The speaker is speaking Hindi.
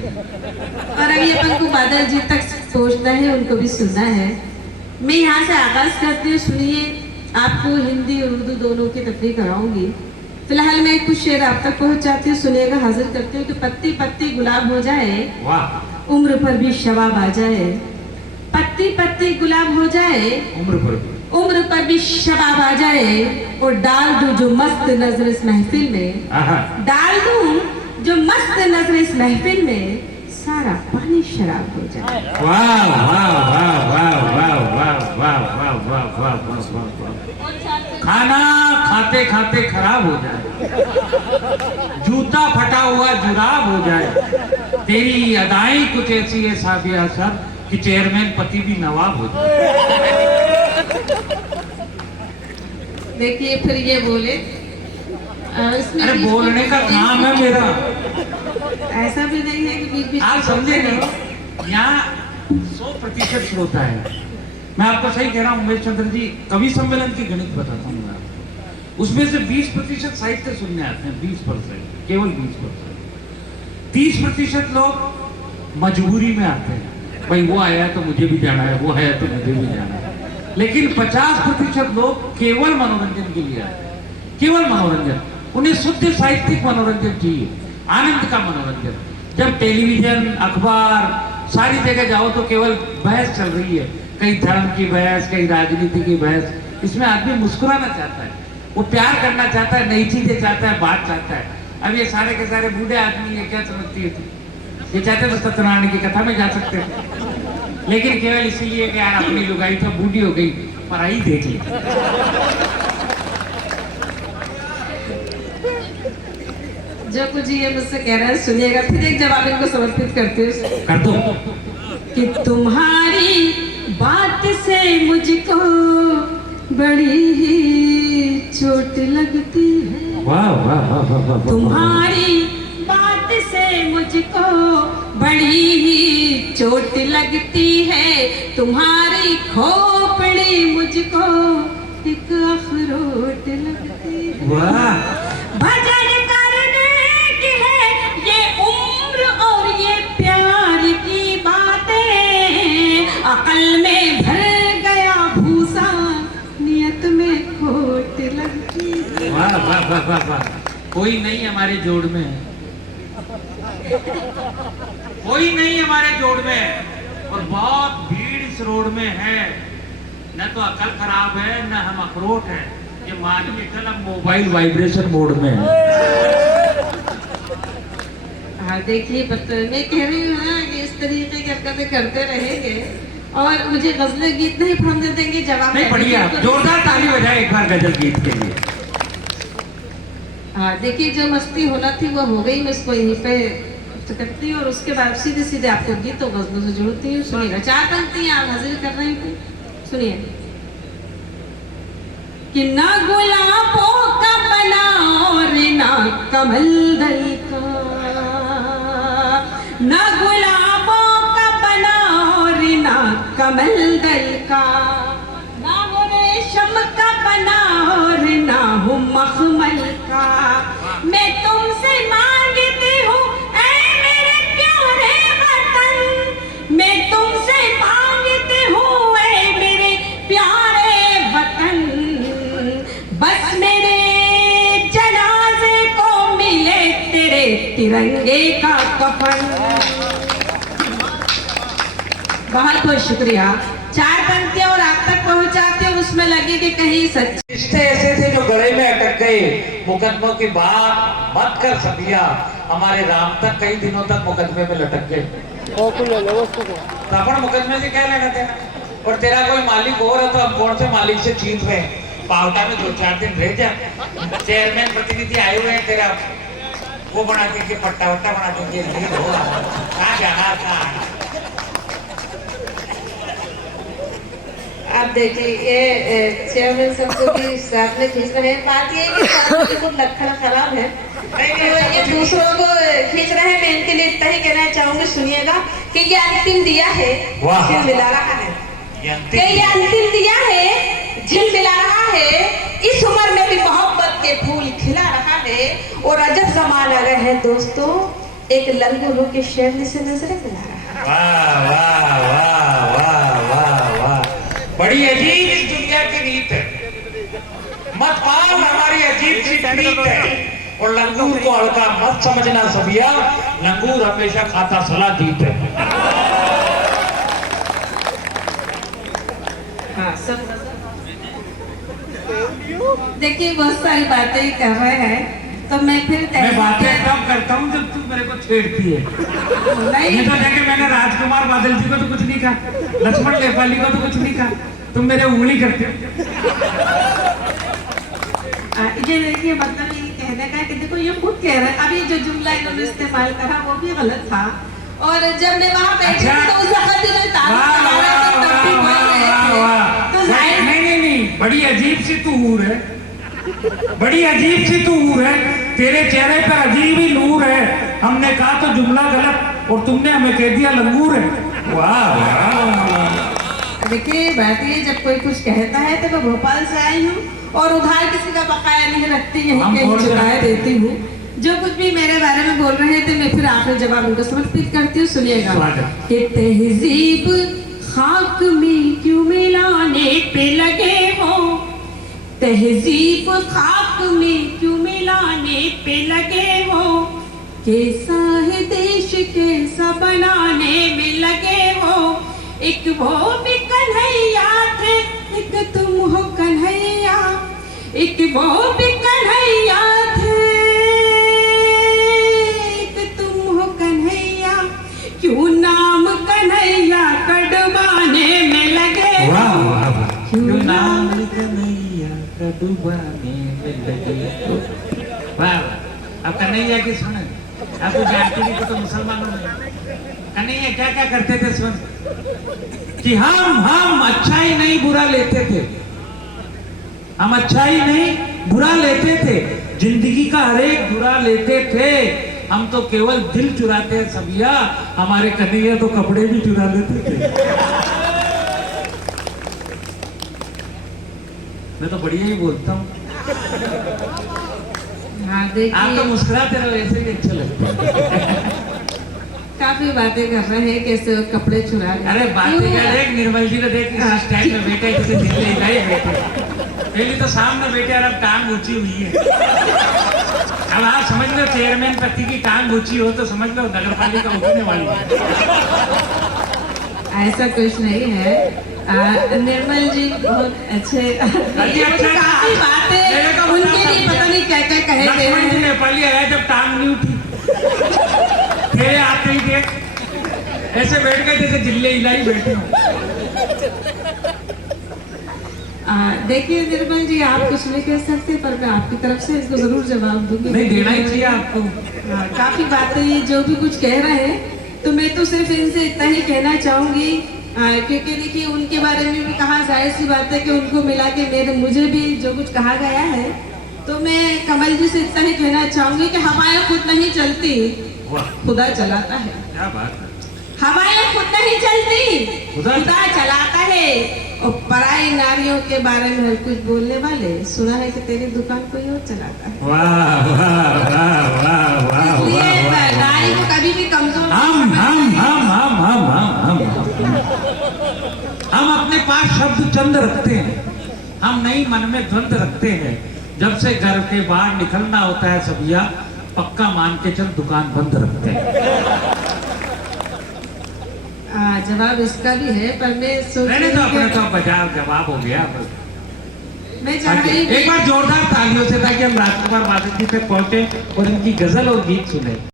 और अभी अपन को बादल जी तक पहुंचना है, उनको भी सुनना है। मैं यहाँ से आगाज करती हूँ, सुनिए। आपको हिंदी और उर्दू दोनों की तकरीर कराऊंगी। फिलहाल मैं कुछ शेर आप तक पहुँचाती हूँ, सुनिएगा। हाजिर करती हूँ कि पत्ती पत्ती गुलाब हो जाए, उम्र पर भी शबाब आ जाए। पत्ती पत्ती गुलाब हो जाए, उम्र पर भी शबाब आ जाए। और डाल दूं जो मस्त नजर इस महफिल में, डाल दूं जो मस्त नजर इस महफिल में, सारा पानी शराब हो जाए। वाह वाह वाह वाह वाह वाह वाह वाह वाह वाह वाह वाह। खाना खाते खाते खराब हो जाए, जूता फटा हुआ जुराब हो जाए। तेरी अदाएं कुछ ऐसी है साबिया सर कि चेयरमैन पति भी नवाब हो जाए। देखिए फिर ये बोले, अरे बोलने का काम है मेरा, ऐसा भी नहीं है कि बीच आप समझे नहीं। यहाँ 100% श्रोता है। मैं आपको सही कह रहा हूँ उमेश चंद्र जी, कवि सम्मेलन की गणित बताता हूँ मैं आपको। उसमें से 20% साहित्य सुनने आते हैं, 20%, केवल 20%। 30% लोग मजबूरी में आते हैं, भाई वो आया तो मुझे भी जाना है, वो आया तो मुझे भी जाना है। लेकिन 50% लोग केवल मनोरंजन के लिए आते हैं, केवल मनोरंजन। उन्हें शुद्ध साहित्यिक मनोरंजन चाहिए, आनंद का मनोरंजन। जब टेलीविजन, अखबार, सारी जगह जाओ तो केवल बहस चल रही है, कहीं धर्म की बहस, कहीं राजनीति की बहस। इसमें आदमी मुस्कुराना चाहता है, वो प्यार करना चाहता है, नई चीजें चाहता है, बात चाहता है। अब ये सारे के सारे बूढ़े आदमी ये क्या समझती है, ये चाहते बस सत्यनारायण की कथा में जा सकते हैं, लेकिन केवल इसीलिए कि यार अपनी लुगाई तो बूढ़ी हो गई, पढ़ाई देख ली। जो कुछ ये मुझसे कह रहा है सुनिएगा, फिर एक जवाब इनको समर्पित करते हो। कर दो। कि तुम्हारी बात से मुझको बड़ी ही चोट लगती है, वाह वाह वाह वाह वाह। तुम्हारी बात से मुझको बड़ी ही चोट लगती है, तुम्हारी खोपड़ी मुझको एक अखरोट लगती है। वाह। भजन करने की है ये उम्र और ये प्यार की बातें, अकल में भर गया भूसा, नियत में खोट लगती है। वाह वाह वाह वाह वाह। कोई नहीं हमारे जोड़ में, कोई नहीं हमारे जोड़ में, और बहुत भीड़ इस रोड में है। न तो अकल खराब है, न हम अखरोट है। ये मान के चल अब मोबाइल वाइब्रेशन मोड में है। हाँ देखिए, मैं कह रही हूँ ना कि इस तरीके की हरकतें करते रहेंगे और मुझे गजल गीत नहीं पढ़ने देंगे। जवाब नहीं पढ़िए आप, जोरदार ताली बजाए एक बार गजल गीत के लिए। हाँ देखिए, जो मस्ती होना थी वो हो गई, मैं इसको यहीं पे करती हूँ और उसके बाद सीधे सीधे आपको गीत और गजलों से जोड़ती हूँ। सुनिएगा, 4 पंक्तियां आप हाजिर कर रही हूँ, सुनिए। कि ना गुलाबों का बना और ना कमल दल का, ना गुलाबों का बना और ना कमल दल का, ना हो रेशम का बना और ना हो मखमल का। मैं तुमसे मांगती हूँ ऐ मेरे प्यारे वतन, मैं तुमसे मांगती हूँ ऐ मेरे प्यारे वतन, बस मेरे जनाजे को मिले तेरे तिरंगे का कफन। बहुत बहुत शुक्रिया। 4 पंक्तियां और आप तक पहुंचाते हो, उसमें लगे कि कहीं सच। रिश्ते ऐसे थे जो गले में अटक गए, मुकदमों की बात मत कर सकिया, हमारे राम तक कई दिनों तक मुकदमे में लटक गए। तो अपन मुकदमे से क्या लेना देना, और तेरा कोई मालिक हो रहा तो हम कौन से मालिक से जीत रहे हैं। पावटा में 2-4 दिन रह जा, चेयरमैन प्रतिनिधि आए हुए हैं, तेरा वो बना देंगे, पट्टा वट्टा बना देंगे, कहाँ जाना था। आप देखिए, ये चेयरमैन सबको भी साथ में खींच रहे हैं। बात ये है कि कुछ लक्षण खराब है, ये दूसरों को खींच रहे हैं। मैं इनके लिए इतना ही कहना चाहूंगी, सुनिएगा कि ये अंतिम दिया है, जिल मिला रहा है, ये अंतिम दिया है, जिल मिला रहा है। इस उम्र में भी मोहब्बत के फूल खिला रहा है, और अजब जमाना गए है दोस्तों, एक लंगूरों के शेरनी से नजरें मिला रहा। वाह वाह वाह वाह वाह वाह, बड़ी अजीब इस दुनिया की रीत है। मत पाल हमारी अजीब सी रीत है, और लंगूर को हल्का मत समझना सबिया, लंगूर हमेशा खाता सला जीत है। हाँ सब देखिए बहुत सारी बातें कर रहे हैं, तो मैं फिर मैं बातें कब करता हूँ जब तू मेरे को छेड़ती है। नहीं तो देखे मैंने राजकुमार बादल जी को तो कुछ नहीं कहा, लक्ष्मण नेपाली को तो कुछ नहीं कहा, तुम मेरे उंगली करते हो। ये देखिए मतलब ये कहने का है कि देखो ये खुद कह रहे हैं, अभी जो जुमला इन्होंने इस्तेमाल करा वो भी गलत था, और जब मैं वहाँ बैठी थी तो उस वक्त इन्होंने तारीफ लगा रहे थे, तब भी बोल रहे थे। तो जाहिर नहीं, बड़ी अजीब सी तू हूर है, बड़ी अजीब सी तू हूर है, तेरे चेहरे पर अजीब ही नूर है। हमने कहा तो जुमला गलत और तुमने हमें कह दिया लंगूर है। वाह वाह। देखिए बात ये, जब कोई कुछ कहता है तो मैं भोपाल से आई हूँ और उधार किसी का बकाया नहीं रखती, यहीं कहीं चुकाया देती हूँ। जो कुछ भी मेरे बारे में बोल रहे थे मैं फिर आखिर जवाब उनको समर्पित करती हूँ, सुनिएगा। कि तहजीब खाक में क्यों मिलाने पे लगे हो, तहजीब खाक में क्यों मिलाने पे लगे हो, कैसा है देश कैसा बनाने में लगे हो, एक वो भी कन्हैया थे एक तुम हो कन्हैया, एक वो भी कन्हैया थे एक तुम हो कन्हैया, क्यों नाम कन्हैया कड़वाने में लगे हो, क्यों नाम कन्हैया कड़वाने में लगे हो। वाह, अब कन्हैया की सुने, अब तो जानती नहीं तो मुसलमानों में कन्हैया क्या क्या करते थे सुन, कि हम अच्छाई नहीं बुरा लेते थे, हम अच्छाई नहीं बुरा लेते थे, जिंदगी का हर एक बुरा लेते थे, हम तो केवल दिल चुराते हैं सबिया, हमारे कन्हैया तो कपड़े भी चुरा लेते थे। मैं तो बढ़िया ही बोलता हूँ। हाँ देखिए आप तो मुस्कुराते रहो, ऐसे ही अच्छा लगता है। काफी बातें कर रहे हैं कैसे वो कपड़े चुरा रहे हैं। अरे बातें क्या, देख निर्मल जी को देख इस स्टाइल में बैठे जैसे दिल्ली गए बैठे, पहले तो सामने बैठे और अब टांग ऊंची हुई है। अब आप समझ लो चेयरमैन पति की टांग ऊंची हो तो समझ लो नगर पालिका उठने वाली है। ऐसा कुछ नहीं है, निर्मल जी बहुत अच्छे, काफी बातें उनके लिए पता नहीं क्या क्या कहे गए लक्ष्मण जी हैं। नेपाली आया जब टांग नहीं उठी, तेरे आते ही देख ऐसे बैठ गए जैसे जिले हिलाई बैठे हो। देखिए निर्मल जी आप कुछ नहीं कह सकते, पर मैं आपकी तरफ से इसको जरूर जवाब दूंगी। नहीं देना ही चाहिए आपको। काफी बातें जो भी कुछ कह रहे हैं, तो मैं तो सिर्फ इनसे इतना ही कहना चाहूंगी, क्योंकि देखिए उनके बारे में भी कहा, जाहिर सी बात है कि उनको मिला के मुझे भी जो कुछ कहा गया है, तो मैं कमल जी से इतना ही कहना चाहूंगी कि हवाएं खुद नहीं चलती, खुदा चलाता है। क्या बात है, हवाएं खुद नहीं चलती, खुदा चलाता है। और पराई नारियों के बारे में हर कुछ बोलने वाले, सुना है कि तेरी दुकान कोई और चलाता है। वाह वाह वाह वाह वाह, इसलिए नारी को कभी भी कमजोर हम अपने पास शब्द चंद रखते हैं, हम नहीं मन में द्वंद रखते हैं। जब से घर के बाहर निकलना होता है सबिया, पक्का मान के चल दुकान बंद रखते हैं। जवाब इसका भी है, पर मैं सोच मैंने तो अपने तो बजाव जवाब हो गया। मैं चाह रही एक बार जोरदार तालियों से, ताकि हम राजकुमार बादल जी तक पहुंचे और इनकी गजल और गीत सुने।